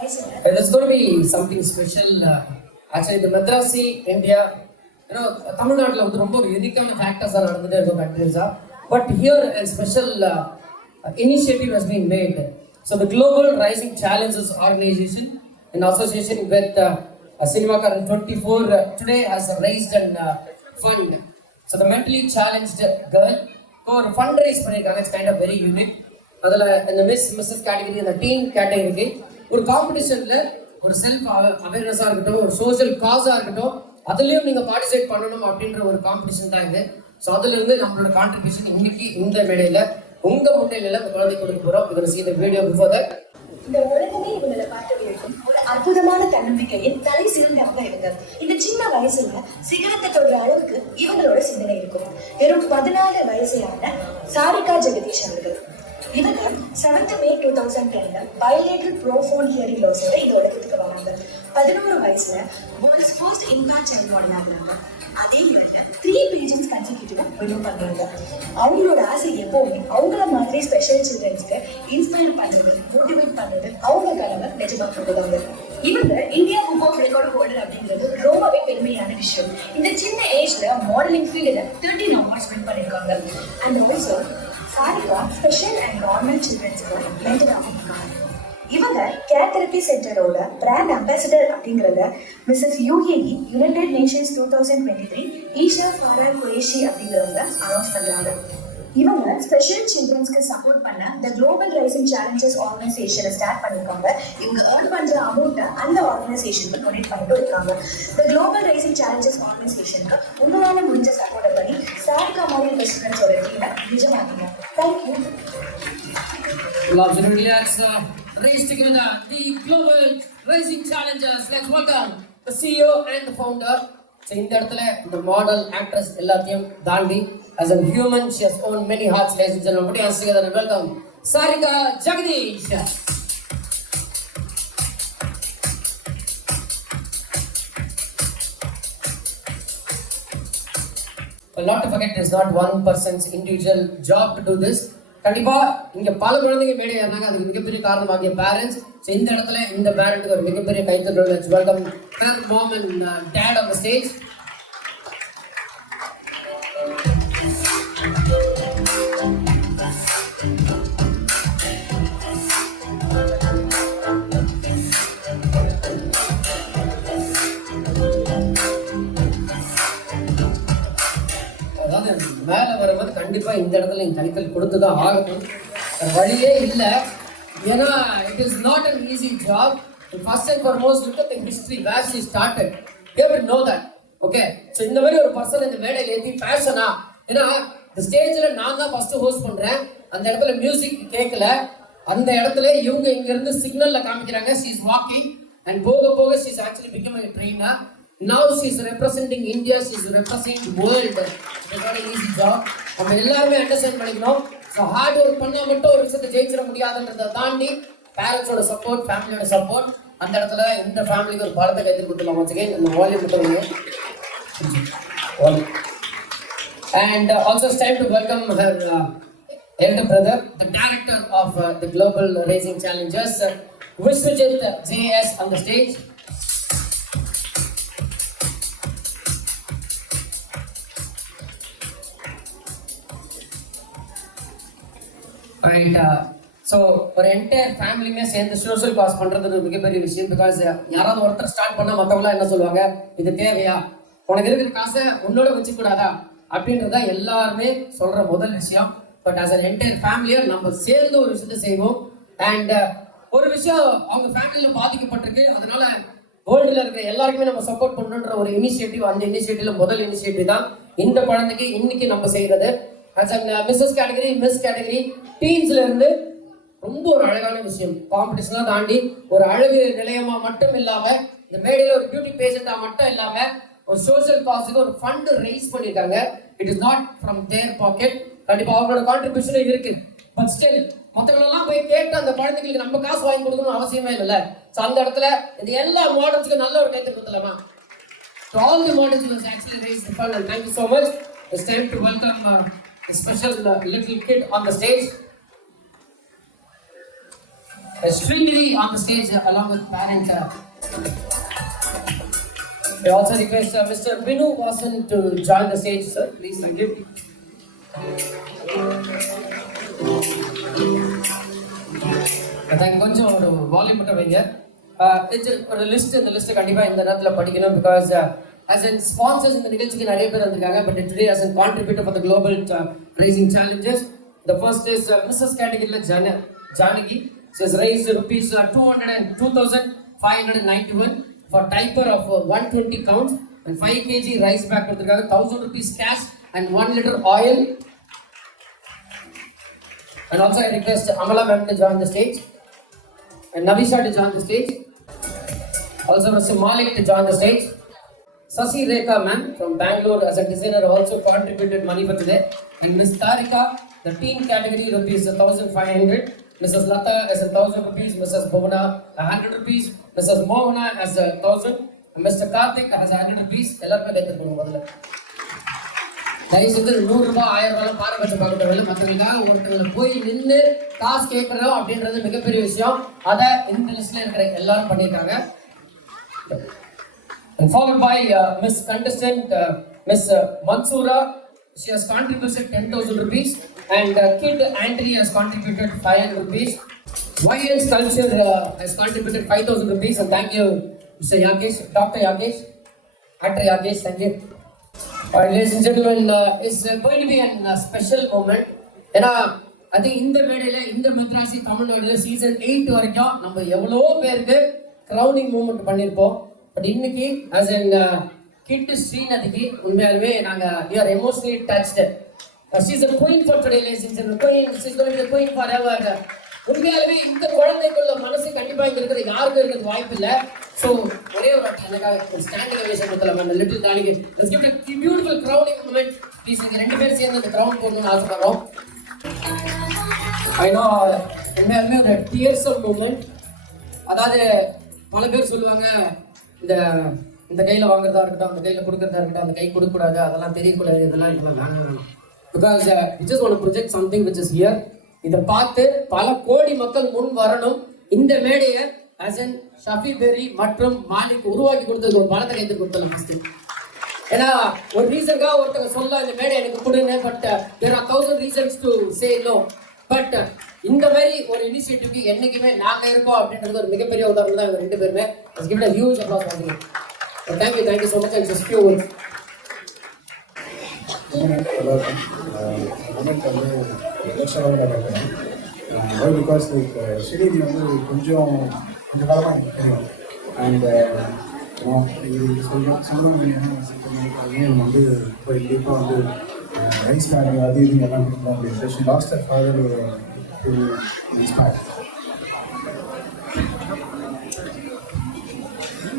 There's going to be something special. Actually, the Madrasi, India, Tamil Nadu வந்து ரொம்ப ஒரு யூனிக்கான ஃபேக்டர்ஸாக நடந்துகிட்டே இருக்கும் கண்டினியூஸாக. But here a special initiative has been made. So the Global Rising Challenges Organization in association with Cinemaakaran 24 today has raised an fund. So the mentally challenged girl ஒரு fund raise பண்ணியிருக்காங்க. It's kind of very unique. அதில் இந்த Mrs category இந்த team கேட்டகரிக்கு ஒரு காம்படிஷனில் ஒரு self அவேர்னஸாக இருக்கட்டும், ஒரு சோஷியல் காஸாக இருக்கட்டும், அதுலேயும் நீங்கள் பார்ட்டிசிபேட் பண்ணணும் அப்படின்ற ஒரு காம்படிஷன் தான் இது. ஸோ அதுலேருந்து நம்மளோட கான்ட்ரிபியூஷன் இன்னைக்கு இந்த மேடையில் உங்கள் முன்னிலையில் அந்த குழந்தை கொடுக்க போகிறோம். இதில் see the video before that. இந்த உலகமே இவங்களை பார்க்க வைக்கும் ஒரு அற்புதமான தன்னம்பிக்கையின் தலை சிறந்தவங்க இவங்க. இந்த சின்ன வயசுல சிகரத்தை தொடுற அளவுக்கு இவங்களோட சிந்தனை இருக்கும். வெறும் 14 வயசான சாரிகா ஜெகதீஷ் அவர்கள். இவங்க 7th May 2010 bilateral profound hearing loss இந்த உலகத்துக்கு வராங்க. 11 வயசுல world's first impact child model ஆகுறாங்க. அதே இயர்ல 3 பேஜன்ஸ் கன்சிக்யூட்டிவா வின் பண்றாங்க. அவங்களோட ஆசை எப்பவுமே அவங்கள மாதிரி ஸ்பெஷல் சில்ட்ரன்ஸ்க்கு இன்ஸ்பயர் பண்றது, மோட்டிவேட் பண்றது, அவங்க கனவை நிஜமாக்குறதுதாங்க. இவங்க India book of record holder அப்படிங்கிறது ரொம்பவே பெருமையான விஷயம். இந்த சின்ன ஏஜ்ல மாடலிங் ஃபீல்ட்ல 13 அவார்ட்ஸ் வின் பண்ணிருக்காங்க. And also Sarika special and normal சில்ட்ரன்ஸ்க்கு மென்டராக இருக்காங்க. இவங்க கேர் தெரப்பி சென்டரோட பிராண்ட் அம்பாசிடர் அப்படிங்கிறத Mrs UAE United Nations 2023 Esha Farah Qureshi அப்படிங்கிறவங்க அனௌன்ஸ் பண்றாங்க. இவங்க ஸ்பெஷல் சில்ட்ரன்ஸ்க்கு சப்போர்ட் பண்ண த குளோபல் ரைசிங் சேலஞ்சஸ் ஆர்கனைசேஷனை ஸ்டார்ட் பண்ணிருக்காங்க. இவங்க ஏர்ன் பண்ற அமௌண்ட்டை அந்த ஆர்கனைசேஷனுக்கு டொனேட் பண்ணிட்டு இருக்காங்க. த குளோபல் ரைசிங் சேலஞ்சஸ் ஆர்கனைசேஷனுக்கு உங்களால முடிஞ்ச சப்போர்ட்டை பண்ணி சாரிகா மாடல் ரெசிடென்ஸோட டீமை நிஜமாக்குங்க. Thank you. Raise together the Global Rising Challengers. Let's welcome the CEO and the founder. So இந்த இடத்துல இந்த மாடல் ஆக்ட்ரஸ் எல்லாத்தையும் தாண்டி as a human she has owned many hearts. Ladies and gentlemen, put your hands together and welcome Sarika Jagadish. Well, not to forget, it's not one person's individual job to do this. கண்டிப்பா இங்க பல குழந்தைங்க மேடை ஏறினாங்க. அதுக்கு மிகப்பெரிய காரணமாகிய parents. இந்த இடத்துல இந்த பேரண்ட்டுக்கு ஒரு மிகப்பெரிய கைத்தட்டல். Let's welcome her mom and dad on the stage. மேலே வரும்போது கண்டிப்பா இந்த இடத்துல நீங்க கைத்தல் கொடுத்துதான் ஆகணும். வழியே இல்லை. ஏன்னா it is not an easy job. First and foremost look at the history where she started. You have to know that. Okay, so இந்த மாதிரி ஒரு பர்சன் இந்த மேடையில் ஏற்றி ஃபேஷனா, ஏன்னா இந்த ஸ்டேஜில் நான் தான் ஃபர்ஸ்ட் ஹோஸ்ட் பண்றேன். அந்த இடத்துல மியூசிக் கேட்கல. அந்த இடத்துல இவங்க இங்க இருந்து சிக்னல்ல காமிக்கிறாங்க ஷி இஸ் வாக்கிங் அண்ட் போக போக she is actually become a trainer. Now she is representing India, she is representing world. It's not an easy job. நம்ம எல்லாருமே அண்டர்ஸ்டாண்ட் பண்ணிக்கணும். ஸோ ஹார்ட் ஒர்க் பண்ணா மட்டும் ஒரு விஷயத்தை ஜெயிச்சிட முடியாதுன்றதை தாண்டி பேரண்ட்ஸோட சப்போர்ட், ஃபேமிலியோட சப்போர்ட், அந்த இடத்துல இந்த ஃபேமிலிக்கு ஒரு பலத்தை கைத்து கொடுத்துலாம். வச்சுக்கேன் இந்த வால்யூம் மட்டும். And also it's time to welcome her elder brother, the director of the Global Rising Challengers, Vishwajit JS on the stage. Right. So ஒரு என்டையர் ஃபேமிலியுமே சேர்ந்து சோஷியல் காஸ் பண்ணுறது மிகப்பெரிய விஷயம். பிகாஸ் யாராவது ஒருத்தர் ஸ்டார்ட் பண்ணால் மற்றவங்களாம் என்ன சொல்லுவாங்க, இது தேவையா, உனக்கு இருக்கிற காசை உன்னோட வச்சுக்கூடாதா அப்படின்றத எல்லாருமே சொல்கிற முதல் விஷயம். பட் ஆஸ் அன் என்டையர் ஃபேமிலியாக நம்ம சேர்ந்து ஒரு விஷயத்தை செய்வோம். அண்ட் ஒரு விஷயம் அவங்க ஃபேமிலியில் பாதிக்கப்பட்டிருக்கு, அதனால வேர்ல்டில் இருக்கிற எல்லாருக்குமே நம்ம சப்போர்ட் பண்ணுன்ற ஒரு இனிஷியேட்டிவ். அந்த இனிஷியேட்டிவ்ல முதல் இனிஷியேட்டிவ் தான் இந்த குழந்தைக்கு இன்னைக்கு நம்ம செய்கிறது. மிஸ்ஸஸ் கேட்டகரி, மிஸ் கேட்டகரி, டீன்ஸ்ல இருந்து ரொம்ப ஒரு அழகான விஷயம். காம்படிஷன்லாம் தாண்டி ஒரு அழகு நிலையமா மட்டும் இல்லாம, இந்த மேடையில ஒரு பியூட்டி பேஷண்டா மட்டும் இல்லாம ஒரு சோஷியல் காசுக்கு ஒரு ஃபண்ட் ரைஸ் பண்ணிருக்காங்க. It is not from their pocket. கண்டிப்பா அவங்களோட கான்ட்ரிபியூஷன் இருக்கு. பட் ஸ்டில் மற்றவங்களெல்லாம் போய் கேட்டு அந்த குழந்தைங்களுக்கு நம்ம காசு வாங்கி கொடுக்கணும் அவசியமே இல்லைல்ல. ஸோ அந்த இடத்துல இந்த எல்லா மாடல்ஸுக்கும் நல்ல ஒரு கைத்தறி கொடுத்துலாமா. So all the models was actually raised the fund, and thank you so much. It's time to welcome a special little kid on the stage. Srinidhi on the stage along with parent. I also request Mr. Binu Vasan to join the stage, sir. Please, thank you. கொஞ்சம் ஒரு volume மட்டும் வைங்க. ஒரு list, இந்த list கண்டிப்பா இந்த நேரத்தில் படிக்கணும். பிகாஸ் as in sponsors இந்த நிகழ்ச்சிக்கு நிறைய பேர் வந்திருக்காங்க. But today as a contributor for the global raising challenges, the first is Mrs. category Janaki. She has raised rupees 202,591 for diaper of 120 counts and 5 kg rice bag கொடுத்திருக்காங்க. 1,000 rupees cash and 1 liter oil. And also I request Amala ma'am to join the stage and Navisha to join the stage. Also Mr. Malik to join the stage. Sasi Rekha ma'am from Bangalore as a designer also contributed money for today. And Miss Tarika, the teen category, rupees 1,500. Mrs. Lata as 1,000 rupees. Mrs. Bhavana 100 rupees. Mrs. Mohana as 1,000. And Mr. Karthik has 100 rupees. எல்லாருமே கைத்தட்டுங்க முதல்ல. தயவு செஞ்சு 100 ரூபாய் 1000 ரூபாய் பாரபட்சம் பார்க்கறதில்ல. மற்றவங்களுக்காக ஒருத்தவங்களை போய் நின்று காசு கேட்கறோம் அப்படின்றது மிகப்பெரிய விஷயம். அதை இந்த லிஸ்ட்ல இருக்கிற எல்லாரும் பண்ணியிருக்காங்க. And followed by Miss Contestant Miss Mansoora. She has contributed 10,000 rupees. And kid Andri has contributed 500 rupees. YN Culture has contributed 5,000 rupees. And thank you, Mr. Yagesh, Dr. Yagesh, Actor Yagesh, thank you. Ladies and gentlemen, it's going to be a special moment. ஏன்னா I think இந்த மேடையில் இந்த Materazzi தமிழ்நாடுல season 8 வரைக்கும் நம்ம எவ்வளோ பேருக்கு crowning moment பண்ணியிருப்போம். பட் இன்னைக்கு as in kid ஸ்ரீநதிக்கு உண்மையாலுமே நாங்கள் we are emotionally touched. She's a queen for today, ladies and gentlemen. Queen, she's going to be the queen forever. உண்மையாலுமே இந்த குழந்தைக்குள்ள மனசு கண்டிப்பா இங்க இருக்கிற யாருக்கும் இருக்கிறது வாய்ப்பு இல்லை. ஸோ ஒரே ஒரு எனக்காக ஸ்டாண்டிங் அவேஷன் கொடுக்கலாம் அந்த லிட்டில் டாலிக்கு. Let's give a beautiful crowning moment. Please நீங்க ரெண்டு பேரும் சேர்ந்து இந்த கிரவுண்ட் போடணும்னு ஆசைப்படுறோம். ஐ நோ உண்மையாலுமே ஒரு டியர்ஸல் மூமெண்ட். அதாவது பல பேர் சொல்லுவாங்க இந்த கையில வாங்குறதா இருக்கட்டும், அந்த கையில கொடுக்கறதா இருக்கட்டும், அந்த கை கொடுக்கக்கூடாது, அதெல்லாம் தெரியக்கூடாது, இதெல்லாம் வேணாம். Because we just want to project something which is here. இதை பார்த்து பல கோடி மக்கள் முன் வரணும். இந்த மேடையை as in ஷஃபி பெரி மற்றும் மாலிக் உருவாக்கி கொடுத்ததுக்கு ஒரு பலத்தை கைத்து கொடுத்தலாம் ஃபர்ஸ்ட். ஏன்னா ஒரு ரீசனுக்காக ஒருத்தங்க சொல்ல இந்த மேடை எனக்கு கொடுங்க, but there are 1,000 reasons to say no. But இந்த மாதிரி ஒரு இனிஷியேட்டிவ்க்கு என்னைக்குமே நாங்க இருக்கோம் அப்படின்றது ஒரு மிகப்பெரிய உதாரணம் தான் இவங்க ரெண்டு பேருமே. Let's give it a huge applause for them. Thank you so much. And just few words. Because like Srinidhi வந்து கொஞ்சம் காலமாக எனக்கு தெரியும். அண்ட் இது சொல்லுவாங்க வந்து இப்போ கண்டிப்பாக வந்து ரைஸ் பேக் அது இது எல்லாம் கொடுக்கணும் அப்படின்னு she lost her father to inspire.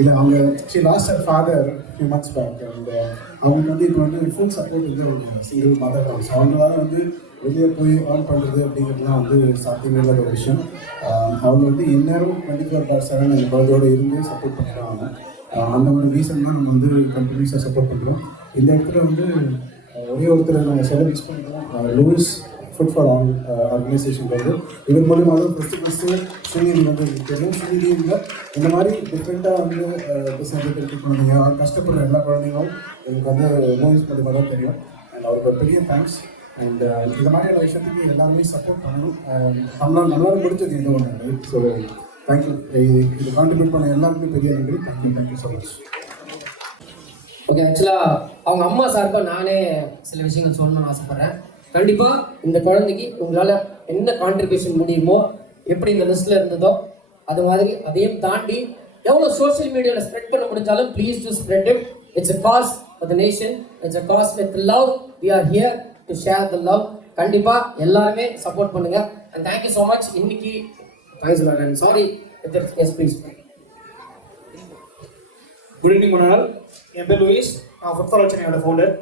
இது அவங்க she lost her father few months back. And அவங்களுக்கு வந்து இப்போ வந்து ஃபுல் சப்போர்ட் வந்து ஒரு சிங்கிள் மதர் தான். ஸோ அவங்களால வந்து வெளியே போய் ஏர்ன் பண்ணுறது அப்படிங்கிறதுலாம் வந்து சாத்தியமே இல்லாத ஒரு விஷயம். அவங்க வந்து எந்நேரம் 24/7 அந்த குழந்தையோடு இருந்து சப்போர்ட் பண்ணுறாங்க. அந்த ஒரு ரீசன் தான் நம்ம வந்து கண்டினியூஸாக சப்போர்ட் பண்ணுறோம். இந்த இடத்துல வந்து ஒரே ஒருத்தர் நாங்கள் சொல்ல மிஸ் பண்ணுறோம். லூயிஸ் ஃபுட் ஃபார் ஆர்கனைசேஷன் வந்து இவர் மூலியமாக தான் ஃபஸ்ட்டு ஸ்ரீநிதி வந்து தெரியும். ஸ்ரீநிதியில் இந்த மாதிரி டிஃப்ரெண்ட்டாக வந்து டிசபிலிட்டி குழந்தைங்க, கஷ்டப்படுற எல்லா குழந்தைங்களும் எனக்கு வந்து லூயிஸ் மூலியமாக தான் தெரியும். அண்ட் அவருக்கு ஒரு பெரிய தேங்க்ஸ். அண்ட் இந்த மாதிரியான விஷயத்துக்கு எல்லாருமே சப்போர்ட் பண்ணணும். நம்மளால முடிஞ்சது எதுவும் ஒன்று. So thank you. இது கான்ட்ரிபியூட் பண்ண எல்லாருக்குமே பெரிய நன்றி. Thank you so much. ஓகே, ஆக்சுவலாக அவங்க அம்மா சார்பாக நானே சில விஷயங்கள் சொல்லணும்னு ஆசைப்பட்றேன். கண்டிப்பாக இந்த குழந்தைக்கு உங்களால் என்ன கான்ட்ரிபியூஷன் முடியுமோ, எப்படி இந்த லிஸ்ட்டில் இருந்ததோ அது மாதிரி அதையும் தாண்டி எவ்வளோ சோஷியல் மீடியாவில் ஸ்ப்ரெட் பண்ண முடிஞ்சாலும் please do spread it. It's a cause for the nation. It's a cause with love. We are here to share the love. கண்டிப்பாக எல்லாருமே சப்போர்ட் பண்ணுங்க. and thank you so much. இன்னைக்கு thanks a lot. and sorry if there is please. Good evening Manal. என் பேர் Louis. நான் food for சென்னையோட founder.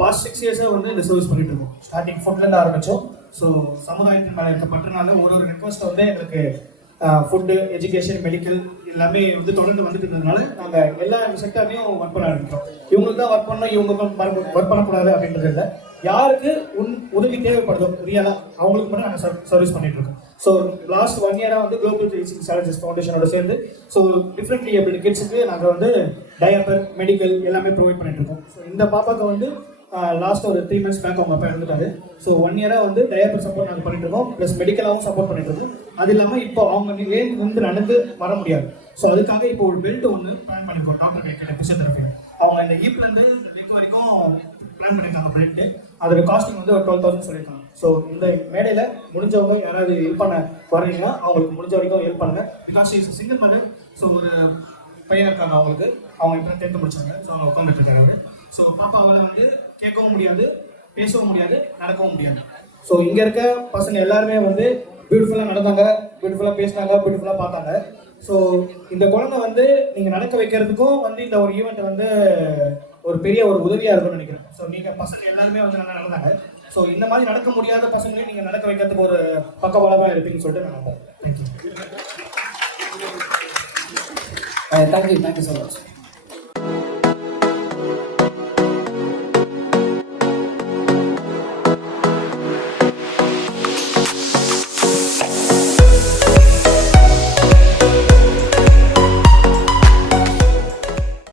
Past 6 இயர்ஸாக வந்து இந்த சர்வீஸ் பண்ணிட்டு இருக்கோம். ஸ்டார்டிங் ஃபுட்லேருந்து ஆரம்பித்தோம். ஸோ சமுதாயத்தின் மேலே இருக்க பற்றனால ஒரு ரெக்வஸ்ட்டை வந்து எங்களுக்கு ஃபுட்டு, எஜுகேஷன், மெடிக்கல் எல்லாமே வந்து தொடர்ந்து வந்துட்டு இருந்ததுனால நாங்கள் எல்லா செக்டர்லையும் ஒர்க் பண்ண ஆரம்பிக்கிறோம். இவங்களுக்கு தான் ஒர்க் பண்ணோம், இவங்க ஒர்க் பண்ணக்கூடாது அப்படின்றது இல்லை. யாருக்கு உதவி தேவைப்படுதோ ரியலாக அவங்களுக்கு மட்டும் நாங்கள் சர்வீஸ் பண்ணிட்டு இருக்கோம். ஸோ லாஸ்ட் 1 இயராக வந்து குளோபல் ரீச்சிங் சேலஞ்சஸ் ஃபவுண்டேஷனோட சேர்ந்து ஸோ டிஃப்ரெண்ட்லி ஏபிள் கிட்ஸுக்கு நாங்கள் வந்து டயப்பர் மெடிக்கல் எல்லாமே ப்ரொவைட் பண்ணிட்டு இருக்கோம். ஸோ இந்த பாப்பாவுக்கு வந்து லாஸ்ட் ஒரு 3 months பேக் அவங்க அப்பா இறந்துட்டாரு. ஸோ 1 இயராக வந்து டயப்பர் சப்போர்ட் நாங்கள் பண்ணிட்டு இருக்கோம், ப்ளஸ் மெடிக்கலாகவும் சப்போர்ட் பண்ணிட்டு இருக்கோம். அது இல்லாமல் இப்போ அவங்க வந்து நடந்து வர முடியாது. ஸோ அதுக்காக இப்போ ஒரு பெல்ட் ஒன்று பிளான் பண்ணிருக்கோம் டாக்டர் கிட்ட பிசியோதெரபி. அவங்க இந்த ஈப்லேருந்து லெக் வரைக்கும் பிளான் பண்ணியிருக்காங்க பெல்ட்டு. அதோட காஸ்டிங் வந்து ஒரு 12,000 சொல்லியிருக்காங்க. ஸோ இந்த மேடையில் முடிஞ்சவங்க யாராவது ஹெல்ப் பண்ண வர்றீங்கன்னா அவங்களுக்கு முடிஞ்ச வரைக்கும் ஹெல்ப் பண்ணுங்க. Because is single mother. So ஒரு பையன் இருக்காங்க அவங்களுக்கு, அவங்க இப்போ 10th முடிச்சாங்க. ஸோ அவங்க உட்காந்துட்டு இருக்காங்க. ஸோ பாப்பாவால் வந்து கேட்கவும் முடியாது, பேசவும் முடியாது, நடக்கவும் முடியாது. ஸோ இங்கே இருக்க பசங்க எல்லாருமே வந்து பியூட்டிஃபுல்லாக நடந்தாங்க, பியூட்டிஃபுல்லாக பேசினாங்க, பியூட்டிஃபுல்லாக பார்த்தாங்க. ஸோ இந்த குழந்தை வந்து நீங்கள் நடக்க வைக்கிறதுக்கும் வந்து இந்த ஒரு ஈவெண்ட் வந்து ஒரு பெரிய ஒரு உதவியாக இருக்கும்னு நினைக்கிறேன். ஸோ நீங்கள் பசங்க எல்லாருமே வந்து நல்லா நடந்தாங்க. ஸோ இந்த மாதிரி நடக்க முடியாத பசங்களையும் நீங்கள் நடக்க வைக்கிறதுக்கு ஒரு பக்கபலமாக இருப்பீங்கன்னு சொல்லிட்டு நான் நம்புறேன். தேங்க்யூ. Thank you so much.